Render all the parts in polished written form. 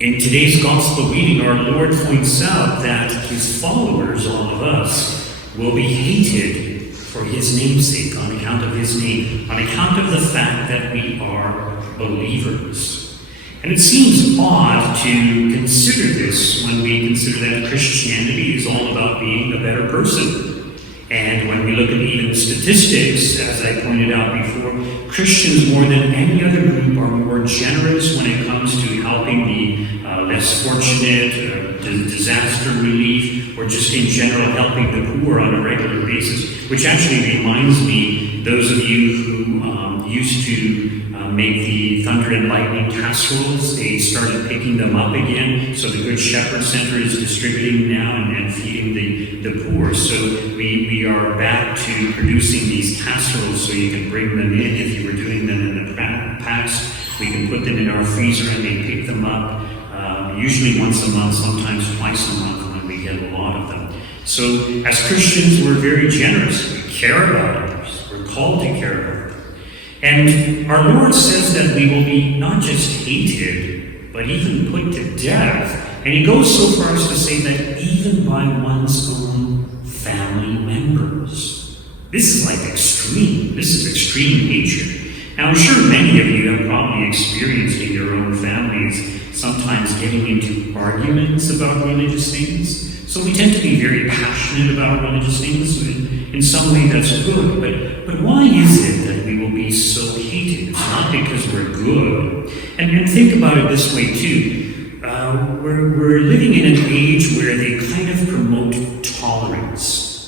In today's gospel reading, our Lord points out that his followers, all of us, will be hated for his namesake, on account of his name, on account of the fact that we are believers. And it seems odd to consider this when we consider that Christianity is all about being a better person. And when we look at even statistics, as I pointed out before, Christians more than any other group are more generous when it comes to helping the less fortunate, disaster relief, or just in general helping the poor on a regular basis, which actually reminds me, those of you who used to make the thunder and lightning casseroles, they started picking them up again. So the Good Shepherd Center is distributing now and feeding the poor. So we are back to producing these casseroles so you can bring them in. If you were doing them in the past, we can put them in our freezer and they pick them up usually once a month, sometimes twice a month when we get a lot of them. So as Christians, we're very generous. We care about others. We're called to care about them. And our Lord says that we will be not just hated, but even put to death. And he goes so far as to say that even by one's own family members. This is like extreme. This is extreme hatred. Now, I'm sure many of you have probably experienced in your own families sometimes getting into arguments about religious things. So we tend to be very passionate about religious things. In some way that's good, but why is it that we will be so hated? It's not because we're good. And think about it this way too. We're living in an age where they kind of promote tolerance.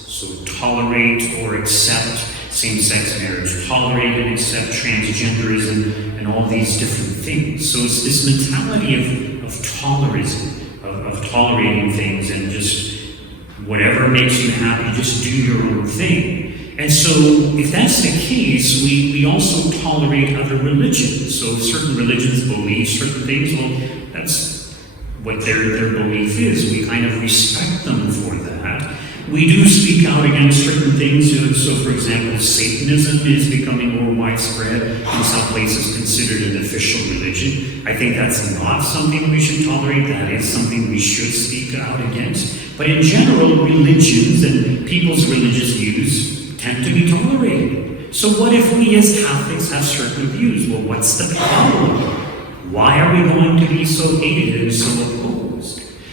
So tolerate or accept same-sex marriage, tolerate and accept transgenderism, and all these different things. So it's this mentality of tolerism, of tolerating things, and just whatever makes you happy, just do your own thing. And so if that's the case, we also tolerate other religions. So if certain religions believe certain things, well, that's what their belief is. We kind of respect them for that. We do speak out against certain things. So, for example, Satanism is becoming more widespread, in some places considered an official religion. I think that's not something we should tolerate. That is something we should speak out against. But in general, religions and people's religious views tend to be tolerated. So what if we as Catholics have certain views? Well, what's the problem? Why are we going to be so hated and so opposed?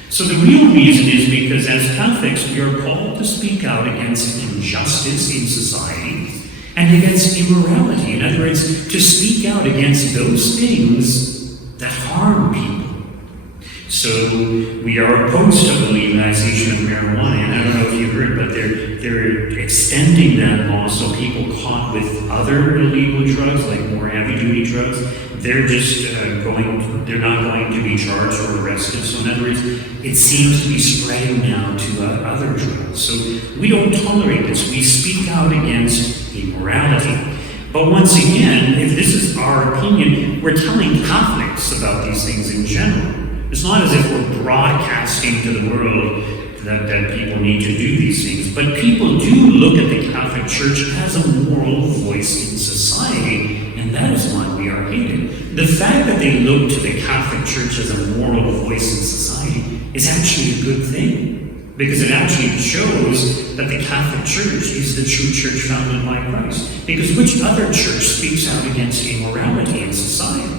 So the real reason is because as Catholics, we are called to speak out against injustice in society and against immorality. In other words, to speak out against those things that harm people. So we are opposed to the legalization of marijuana, and I don't know if you heard, but they're extending that law so people caught with other illegal drugs, like more heavy-duty drugs, they're just they're not going to be charged or arrested. So in other words, it seems to be spreading now to other drugs. So we don't tolerate this. We speak out against immorality. But once again, if this is our opinion, we're telling Catholics about these things in general. It's not as if we're broadcasting to the world that people need to do these things, but people do look at the Catholic Church as a moral voice in society, and that is why we are hated. The fact that they look to the Catholic Church as a moral voice in society is actually a good thing, because it actually shows that the Catholic Church is the true church founded by Christ. Because which other church speaks out against immorality in society?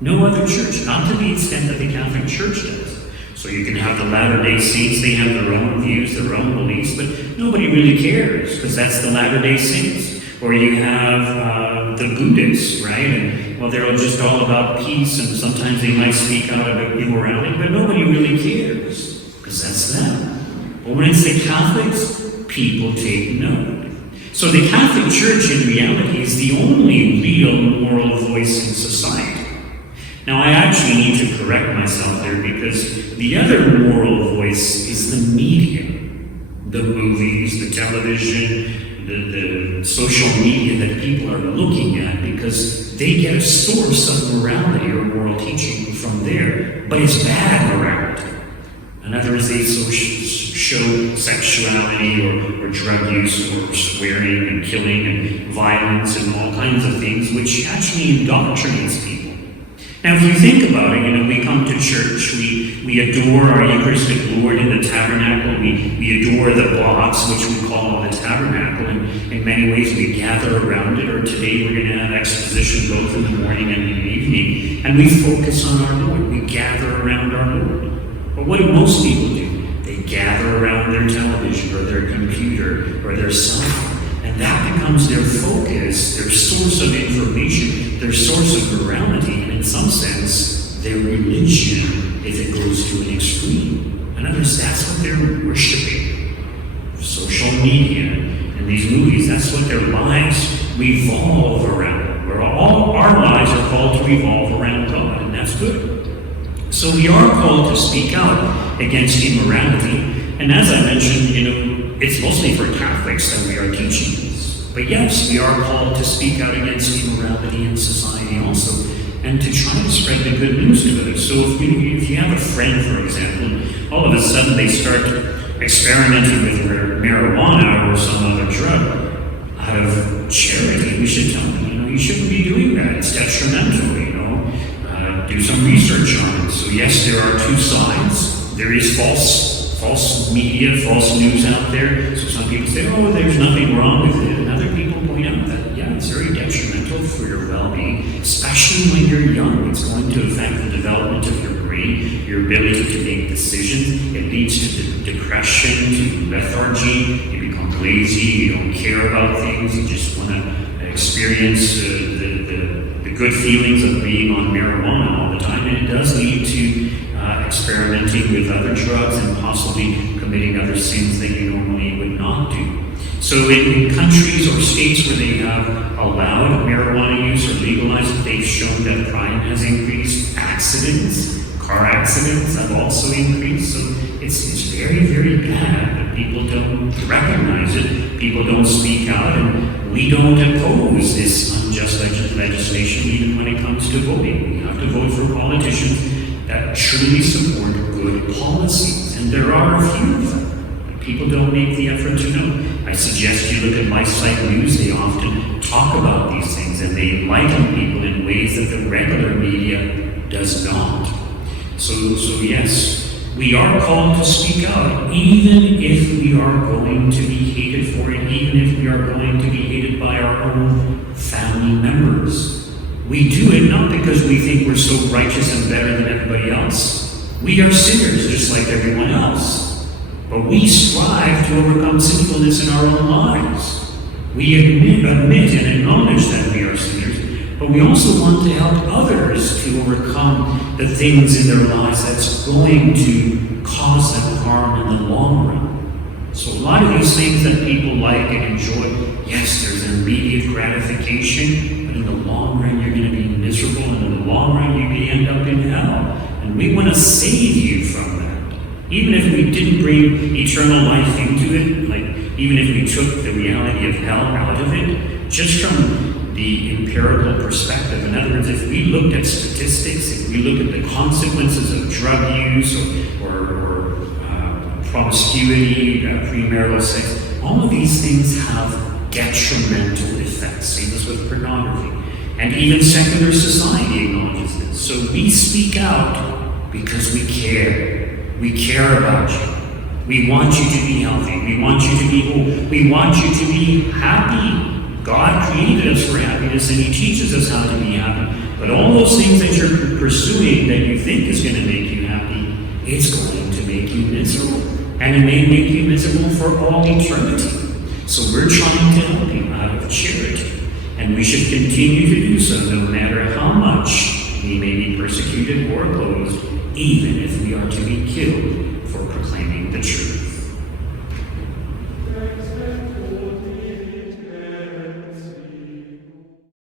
No other church, not to the extent that the Catholic Church does. So you can have the Latter-day Saints, they have their own views, their own beliefs, but nobody really cares, because that's the Latter-day Saints. Or you have the Buddhists, right? And well, they're just all about peace, and sometimes they might speak out about immorality, but nobody really cares, because that's them. But when it's the Catholics, people take note. So the Catholic Church, in reality, is the only real moral voice in society. Now, I actually need to correct myself there, because the other moral voice is the media, the movies, the television, the social media that people are looking at, because they get a source of morality or moral teaching from there, but it's bad morality. In other words, they show sexuality or drug use or swearing and killing and violence and all kinds of things, which actually indoctrinates people. Now, if you think about it, we come to church, we adore our Eucharistic Lord in the tabernacle, we adore the box, which we call the tabernacle, and in many ways we gather around it, or today we're going to have exposition both in the morning and in the evening, and we focus on our Lord, we gather around our Lord. But what do most people do? They gather around their television, or their computer, or their cell phone. And that becomes their focus, their source of information, their source of morality, and in some sense, their religion, if it goes to an extreme. In other words, that's what they're worshiping. Social media and these movies, that's what their lives revolve around. Where all our lives are called to revolve around God, and that's good. So we are called to speak out against immorality. And as I mentioned, it's mostly for Catholics that we are teaching this. But yes, we are called to speak out against immorality in society also, and to try to spread the good news to others. So if you have a friend, for example, and all of a sudden they start experimenting with marijuana or some other drug, out of charity, we should tell them, you shouldn't be doing that. It's detrimental, do some research on it. So yes, there are two sides. There is false media, false news out there. So some people say, there's nothing wrong with it. And other people point out that, it's very detrimental for your well-being, especially when you're young. It's going to affect the development of your brain, your ability to make decisions. It leads to depression, to lethargy. You become lazy, you don't care about things, you just want to experience the good feelings of being on marijuana all the time. And it does lead to experimenting with other drugs and possibly committing other sins that you normally would not do. So in countries or states where they have allowed marijuana use or legalized it, they've shown that crime has increased. Car accidents have also increased. So it's very, very bad that people don't recognize it, people don't speak out, and we don't oppose this unjust legislation even when it comes to voting. We have to vote for politicians that truly support good policies, and there are a few of them, but people don't make the effort to know. I suggest you look at My Site News. They often talk about these things, and they enlighten people in ways that the regular media does not. So yes, we are called to speak out, even if we are going to be hated for it, even if we are going to be hated by our own family members. We do it not because we think we're so righteous and better than everybody else. We are sinners just like everyone else. But we strive to overcome sinfulness in our own lives. We admit and acknowledge that we are sinners, but we also want to help others to overcome the things in their lives that's going to cause them harm in the long run. So a lot of these things that people like and enjoy, yes, there's an immediate gratification, but in the long run you're going to be miserable, and in the long run you may end up in hell. And we want to save you from that. Even if we didn't bring eternal life into it, even if we took the reality of hell out of it, just from the empirical perspective. In other words, if we looked at statistics, if we look at the consequences of drug use or promiscuity, premarital sex, all of these things have detrimental effects. Same as with pornography. And even secular society acknowledges this. So we speak out because we care. We care about you. We want you to be healthy. We want you to be whole. We want you to be happy. God created us for happiness, and He teaches us how to be happy. But all those things that you're pursuing that you think is going to make you happy, it's going to make you miserable. And it may make you miserable for all eternity. So we're trying to help you out of charity. And we should continue to do so no matter how much we may be persecuted or opposed, even if we are to be killed for proclaiming the truth.